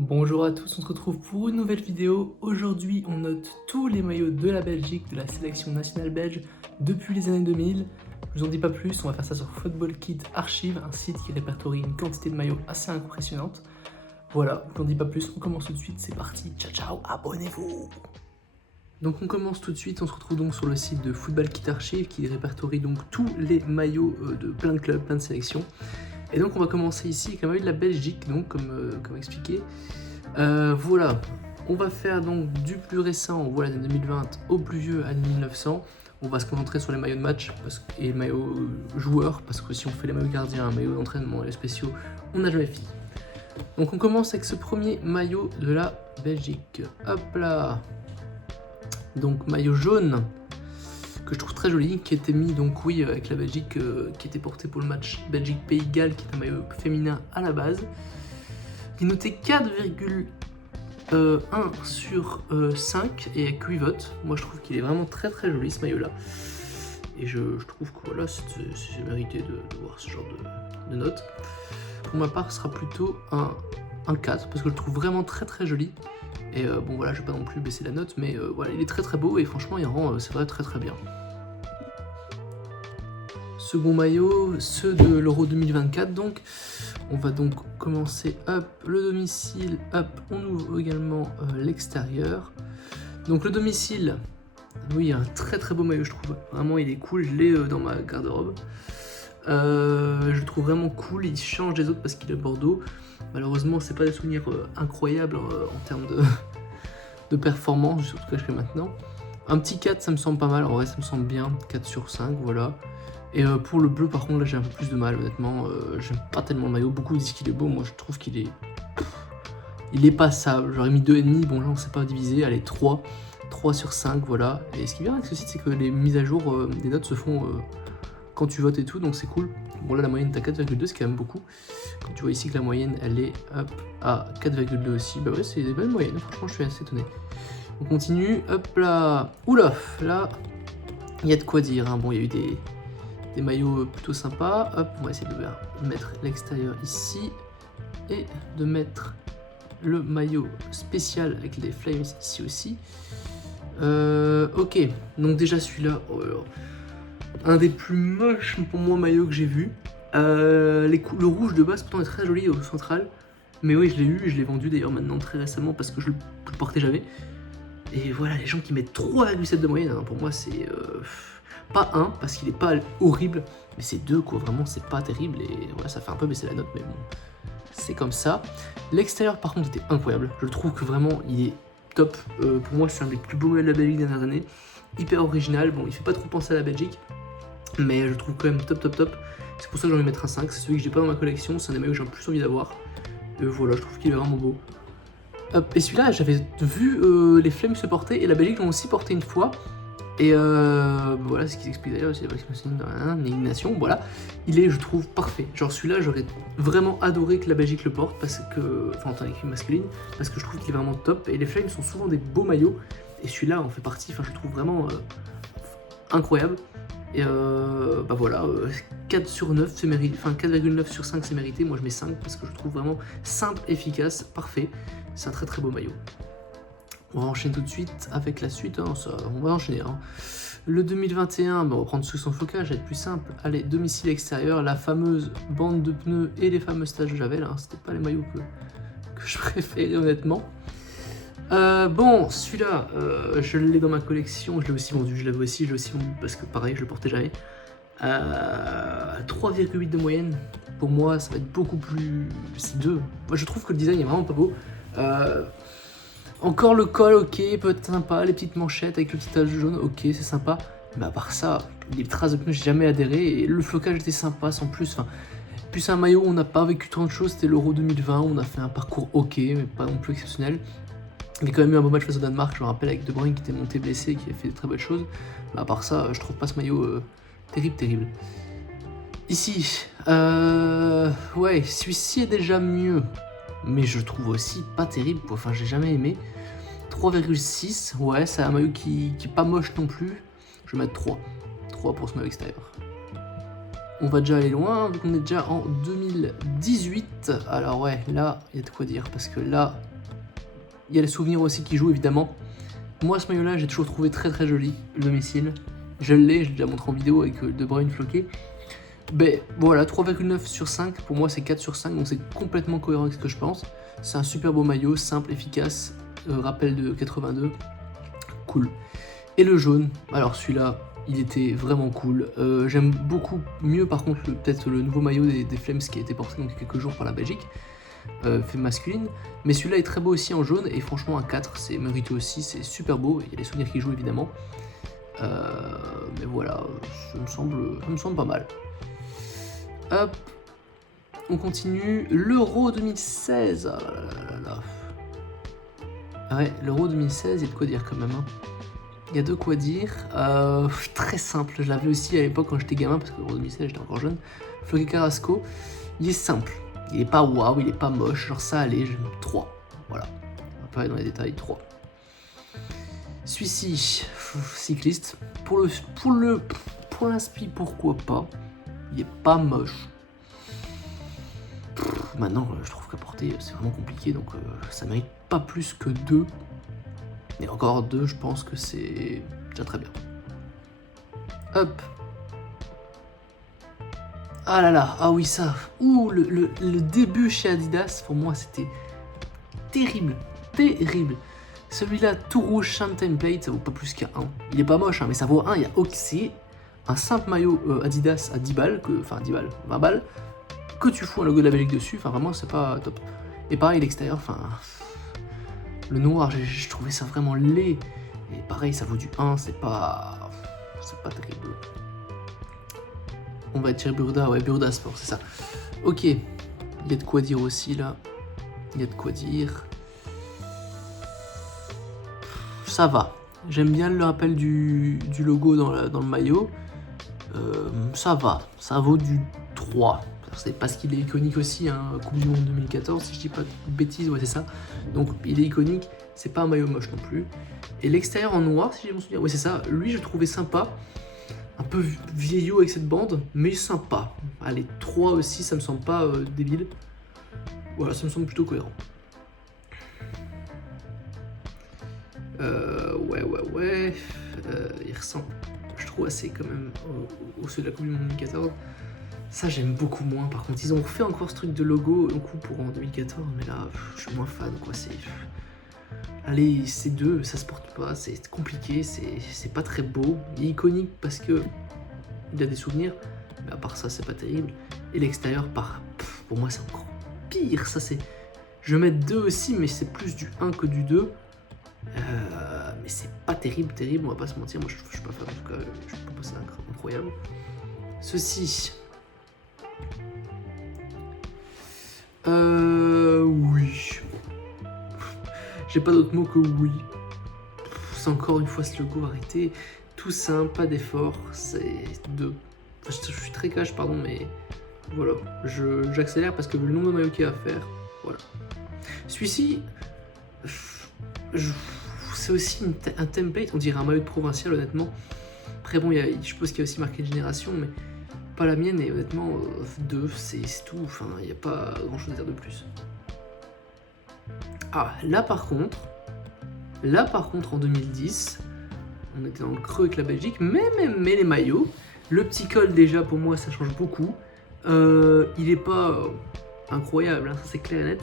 Bonjour à tous, on se retrouve pour une nouvelle vidéo. Aujourd'hui, on note tous les maillots de la Belgique, de la sélection nationale belge depuis les années 2000. Je vous en dis pas plus, on va faire ça sur Football Kit Archive, un site qui répertorie une quantité de maillots assez impressionnante. Voilà, je vous en dis pas plus, on commence tout de suite, c'est parti, ciao ciao, abonnez-vous. Donc on commence tout de suite, on se retrouve donc sur le site de Football Kit Archive qui répertorie donc tous les maillots de plein de clubs, plein de sélections. Et donc on va commencer ici avec un maillot de la Belgique, donc comme expliqué. Voilà, on va faire donc du plus récent, on voit l'année 2020, au plus vieux, année 1900. On va se concentrer sur les maillots de match et les maillots joueurs, parce que si on fait les maillots gardiens, maillots d'entraînement et les spéciaux, on n'a jamais fini. Donc on commence avec ce premier maillot de la Belgique. Hop là. Donc maillot jaune, que je trouve très joli, qui était mis donc oui avec la Belgique, qui était porté pour le match Belgique-Pays de Galles, qui est un maillot féminin à la base. Il est noté 4,1 sur 5 et avec 8 votes. Moi je trouve qu'il est vraiment très très joli ce maillot là. Et je trouve que voilà, c'est mérité de voir ce genre de note. Pour ma part, ce sera plutôt un 4 parce que je le trouve vraiment très très joli. Et bon voilà, je vais pas non plus baisser la note, mais voilà, il est très très beau et franchement il rend, c'est vrai, très très bien. Second maillot, ceux de l'Euro 2024 donc. On va donc commencer, hop, le domicile, hop, on ouvre également l'extérieur. Donc le domicile, oui, un très très beau maillot je trouve, vraiment il est cool, je l'ai dans ma garde-robe. Je le trouve vraiment cool, il change des autres parce qu'il est Bordeaux. Malheureusement c'est pas des souvenirs incroyables en termes de performance, surtout que je fais maintenant. Un petit 4 ça me semble pas mal, en vrai ça me semble bien, 4 sur 5, voilà. Et pour le bleu par contre là j'ai un peu plus de mal honnêtement, j'aime pas tellement le maillot, beaucoup disent qu'il est beau, moi je trouve qu'il est... Il est passable, j'aurais mis 2,5, bon là on sait pas diviser, allez 3 sur 5 voilà. Et ce qui est bien avec ce site c'est que les mises à jour des notes se font quand tu votes et tout, donc c'est cool. Bon là la moyenne est à 4,2, c'est quand même beaucoup. Quand tu vois ici que la moyenne elle est hop, à 4,2 aussi, bah ouais c'est des bonnes moyennes, franchement je suis assez étonné. On continue, hop là, oula, là il y a de quoi dire, hein. Bon il y a eu des maillots plutôt sympas. Hop, on va essayer de mettre l'extérieur ici et de mettre le maillot spécial avec les flames ici aussi. Ok, donc déjà celui-là, un des plus moches pour moi maillots que j'ai vu. Le rouge de base pourtant est très joli au central, mais oui je l'ai eu, je l'ai vendu d'ailleurs maintenant très récemment parce que je le portais jamais. Et voilà, les gens qui mettent 3,7 de moyenne, hein, pour moi c'est... pas 1 parce qu'il est pas horrible, mais c'est 2 quoi, vraiment c'est pas terrible et voilà, ça fait un peu baisser la note, mais bon, c'est comme ça. L'extérieur par contre était incroyable, je trouve que vraiment il est top. Pour moi c'est un des plus beaux modèles de la Belgique des dernières années, hyper original, bon il fait pas trop penser à la Belgique, mais je le trouve quand même top. C'est pour ça que j'ai envie de mettre un 5, c'est celui que j'ai pas dans ma collection, c'est un des maillots que j'ai le plus envie d'avoir. Voilà, je trouve qu'il est vraiment beau. Hop, et celui-là j'avais vu les Flames se porter et la Belgique l'ont aussi porté une fois. Et voilà ce qui explique d'ailleurs aussi l'élimination, voilà. Il est, je trouve, parfait. Genre celui-là, j'aurais vraiment adoré que la Belgique le porte, parce que, enfin en tant qu'équipe masculine, parce que je trouve qu'il est vraiment top. Et les Flames sont souvent des beaux maillots, et celui-là en fait partie, enfin je le trouve vraiment incroyable. Et bah voilà, 4 sur 9, c'est mérité, enfin 4,9 sur 5 c'est mérité, moi je mets 5 parce que je le trouve vraiment simple, efficace, parfait. C'est un très très beau maillot. On va enchaîner tout de suite avec la suite, hein, ça, on va enchaîner. Hein. Le 2021, bah on va prendre ceux sans flocage, ça va être plus simple. Allez, domicile extérieur, la fameuse bande de pneus et les fameux stages de Javel, hein, c'était pas les maillots que je préférais honnêtement. Bon, celui-là, je l'ai dans ma collection, je l'ai aussi vendu, je l'avais aussi, je l'ai aussi vendu parce que pareil, je le portais jamais. 3,8 de moyenne, pour moi ça va être beaucoup plus... C'est 2. Moi je trouve que le design est vraiment pas beau. Encore le col, ok, peut être sympa, les petites manchettes avec le petit tache jaune, ok, c'est sympa. Mais à part ça, les traces de pneus, j'ai jamais adhéré. Et le flocage était sympa sans plus. Enfin, puis c'est un maillot où on n'a pas vécu tant de choses, c'était l'Euro 2020, on a fait un parcours ok, mais pas non plus exceptionnel. Il y a quand même eu un beau match face au Danemark, je me rappelle, avec De Bruyne qui était monté blessé et qui a fait de très belles choses. Mais à part ça, je trouve pas ce maillot terrible. Ici, ouais, celui-ci est déjà mieux. Mais je trouve aussi pas terrible, enfin j'ai jamais aimé. 3,6, ouais, c'est un maillot qui est pas moche non plus. Je vais mettre 3 pour ce maillot extérieur. on va déjà aller loin, donc on est déjà en 2018. Alors ouais, là, il y a de quoi dire, parce que là, il y a les souvenirs aussi qui jouent, évidemment. Moi, ce maillot-là, j'ai toujours trouvé très très joli, le domicile. Je l'ai déjà montré en vidéo avec De Bruyne floqué. Ben voilà, 3,9 sur 5, pour moi c'est 4 sur 5, donc c'est complètement cohérent avec ce que je pense. C'est un super beau maillot, simple, efficace, rappel de 82, cool. Et le jaune, alors celui-là, il était vraiment cool. J'aime beaucoup mieux par contre peut-être le nouveau maillot des Flames qui a été porté donc quelques jours par la Belgique, fait masculine. Mais celui-là est très beau aussi en jaune et franchement un 4, c'est mérité aussi, c'est super beau. Il y a les souvenirs qui jouent évidemment. Mais voilà, ça me semble pas mal. Hop, on continue. L'Euro 2016. Ah là là là. Ouais, l'Euro 2016, il y a de quoi dire quand même. Hein. Il y a de quoi dire. Très simple, je l'avais aussi à l'époque quand j'étais gamin, parce que l'Euro 2016, j'étais encore jeune. Floqué Carrasco, il est simple. Il est pas waouh, il est pas moche. Genre ça allait, j'aime 3. Voilà. On va pas aller dans les détails, 3. Celui-ci, cycliste. Pour l'inspi, pourquoi pas. Il est pas moche. Maintenant, je trouve qu'à porter, c'est vraiment compliqué, donc ça mérite pas plus que 2. Et encore 2, je pense que c'est déjà très bien. Hop. Ah là là, ah oui ça. Ouh, le début chez Adidas, pour moi, c'était terrible, terrible. Celui-là, tout rouge, simple template, ça vaut pas plus qu'à 1. Il est pas moche, hein, mais ça vaut 1, il y a aussi un simple maillot Adidas à 10 balles, enfin 10 balles, 20 balles, que tu fous un logo de la Belgique dessus, enfin vraiment c'est pas top. Et pareil l'extérieur, enfin le noir, je trouvais ça vraiment laid. Et pareil ça vaut du 1, c'est pas terrible. On va tirer Burda, ouais Burda Sport, c'est ça. Ok, il y a de quoi dire aussi là, il y a de quoi dire. Ça va, j'aime bien le rappel du logo dans le maillot. Ça va, ça vaut du 3. C'est parce qu'il est iconique aussi, hein, Coupe du Monde 2014, si je dis pas de bêtises, ouais c'est ça. Donc il est iconique, c'est pas un maillot moche non plus. Et l'extérieur en noir, si j'ai mon souvenir, ouais c'est ça, lui je trouvais sympa. Un peu vieillot avec cette bande, mais sympa. Allez, 3 aussi, ça me semble pas débile. Voilà, ça me semble plutôt cohérent. Ouais. Il ressemble, je trouve, assez quand même au ceux de la Coupe du Monde 2014. Ça, j'aime beaucoup moins. Par contre, ils ont refait encore ce truc de logo un coup pour en 2014, mais là, je suis moins fan, quoi. Allez, c'est 2, ça se porte pas, c'est compliqué, c'est pas très beau. Il est iconique parce que il a des souvenirs, mais à part ça, c'est pas terrible. Et l'extérieur, pour moi, c'est encore pire. Ça, c'est. Je vais mettre 2 aussi, mais c'est plus du 1 que du 2. Mais c'est pas terrible, on va pas se mentir. Moi, je suis pas fan, en tout cas, je trouve pas ça incroyable. Ceci. Oui. J'ai pas d'autre mot que oui. C'est encore une fois ce logo arrêté. Tout simple, pas d'effort. C'est 2. Enfin, je suis très cash, pardon, mais voilà. J'accélère parce que le nombre de maillots qu'il y a à faire, voilà. Celui-ci, c'est aussi un template, on dirait un maillot de provincial, honnêtement. Après, bon, je suppose qu'il y a aussi marqué une génération, mais pas la mienne, et honnêtement, 2, c'est tout. Enfin, il n'y a pas grand chose à dire de plus. Ah, là par contre, en 2010, on était dans le creux avec la Belgique, mais les maillots, le petit col déjà, pour moi, ça change beaucoup. Il est pas incroyable, hein, ça c'est clair et net.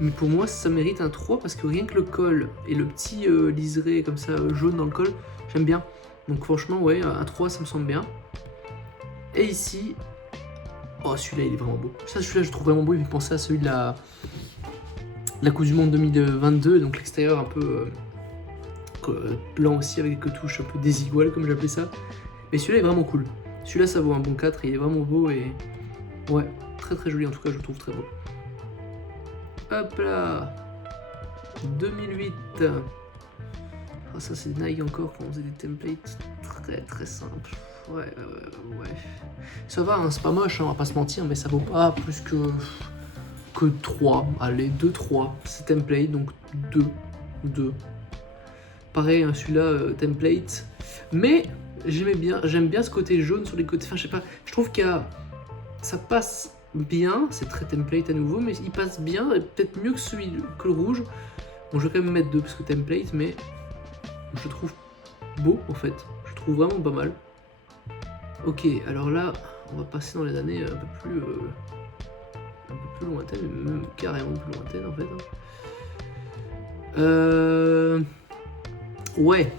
Mais pour moi, ça mérite un 3 parce que rien que le col et le petit liseré comme ça jaune dans le col, j'aime bien. Donc franchement, ouais, un 3, ça me semble bien. Et ici, oh celui-là, il est vraiment beau. Ça, celui-là, je trouve vraiment beau. Il me fait penser à celui de la Coupe du Monde 2022. Donc l'extérieur un peu blanc aussi avec des touches un peu désiguales, comme j'appelais ça. Mais celui-là est vraiment cool. Celui-là, ça vaut un bon 4. Il est vraiment beau et ouais, très très joli. En tout cas, je le trouve très beau. Hop là, 2008. Ah, ça c'est Nike encore quand on faisait des templates très très simples. Ouais. Ça va, hein, c'est pas moche, hein, on va pas se mentir, mais ça vaut pas plus que 3. Allez, 2, 3. C'est template, donc 2. Pareil, hein, celui-là, template. Mais j'aime bien ce côté jaune sur les côtés. Enfin, je sais pas, je trouve qu'il y a ça passe bien, c'est très template à nouveau, mais il passe bien, et peut-être mieux que le rouge. Bon, je vais quand même mettre 2 parce que template, mais je le trouve beau en fait, je le trouve vraiment pas mal. Ok, alors là, on va passer dans les années un peu plus lointaines, même carrément plus lointaines en fait. Ouais.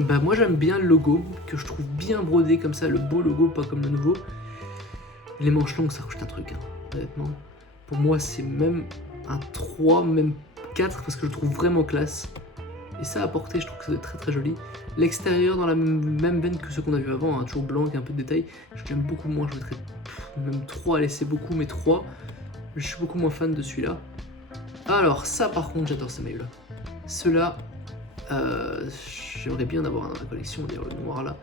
Bah moi j'aime bien le logo, que je trouve bien brodé comme ça, le beau logo, pas comme le nouveau. Les manches longues, ça rajoute un truc, hein, honnêtement. Pour moi c'est même un 3, même 4, parce que je le trouve vraiment classe. Et ça à porter, je trouve que ça doit être très très joli. L'extérieur dans la même veine que ce qu'on a vu avant, hein, toujours blanc avec un peu de détail. J'aime beaucoup moins, je mettrais même 3, allez c'est beaucoup, mais 3. Je suis beaucoup moins fan de celui-là. Alors ça par contre j'adore ces maillots là. Ceux-là, j'aimerais bien en avoir un dans la collection, d'ailleurs le noir là.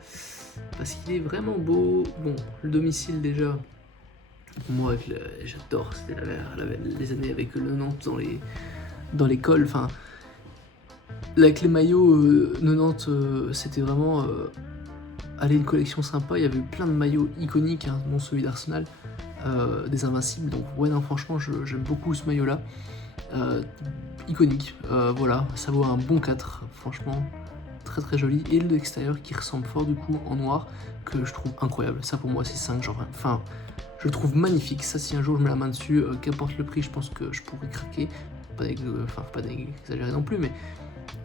Parce qu'il est vraiment beau. Bon, le domicile déjà, moi j'adore, c'était les années avec le 90 dans les cols, enfin... Avec les maillots 90, c'était vraiment une collection sympa. Il y avait plein de maillots iconiques, hein, dont celui d'Arsenal, des Invincibles. Donc ouais, non, franchement, j'aime beaucoup ce maillot-là. Iconique, voilà, ça vaut un bon 4, franchement, très très joli. Et le extérieur qui ressemble fort du coup en noir, que je trouve incroyable. Ça pour moi c'est 5, genre, enfin, je le trouve magnifique. Ça, si un jour je mets la main dessus, qu'importe le prix, je pense que je pourrais craquer. Pas d'exagérer non plus, mais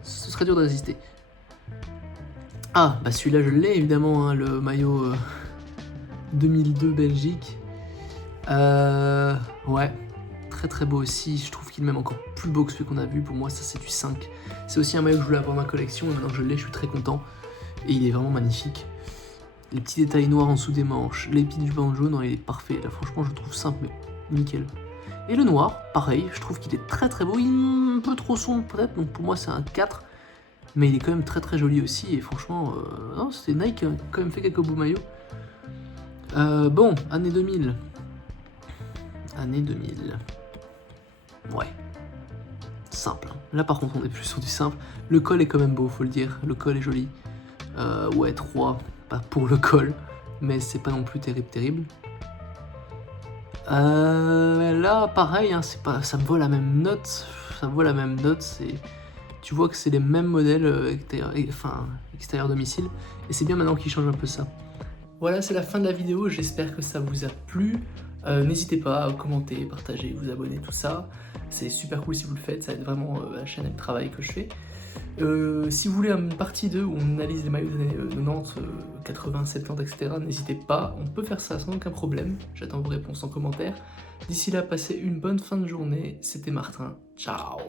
ce serait dur de résister. Ah, bah celui-là je l'ai évidemment, hein, le maillot 2002 Belgique. Ouais, très très beau aussi. Je trouve qu'il est même encore plus beau que celui qu'on a vu. Pour moi, ça c'est du 5. C'est aussi un maillot que je voulais avoir dans ma collection. Et maintenant que je l'ai, je suis très content. Et il est vraiment magnifique. Les petits détails noirs en dessous des manches, les petits rubans jaunes, il est parfait. Là, franchement, je le trouve simple, mais nickel. Et le noir, pareil, je trouve qu'il est très très beau. Il est un peu trop sombre peut-être, donc pour moi c'est un 4. Mais il est quand même très très joli aussi. Et franchement, non, c'était Nike qui a quand même fait quelques beaux maillots. Bon, année 2000. Année 2000. Ouais. Simple. Là par contre on est plus sur du simple. Le col est quand même beau, faut le dire. Le col est joli. Ouais, 3, pas pour le col. Mais c'est pas non plus terrible. Là pareil, hein, ça me vaut la même note. Tu vois que c'est les mêmes modèles extérieur domicile. Et c'est bien maintenant qu'ils changent un peu ça. Voilà, c'est la fin de la vidéo. J'espère que ça vous a plu. N'hésitez pas à commenter, partager, vous abonner, tout ça. C'est super cool si vous le faites, ça aide vraiment la chaîne et le travail que je fais. Si vous voulez une partie 2 où on analyse les maillots des années 90, 80, 70, etc., n'hésitez pas, on peut faire ça sans aucun problème. J'attends vos réponses en commentaire. D'ici là, passez une bonne fin de journée. C'était Martin. Ciao!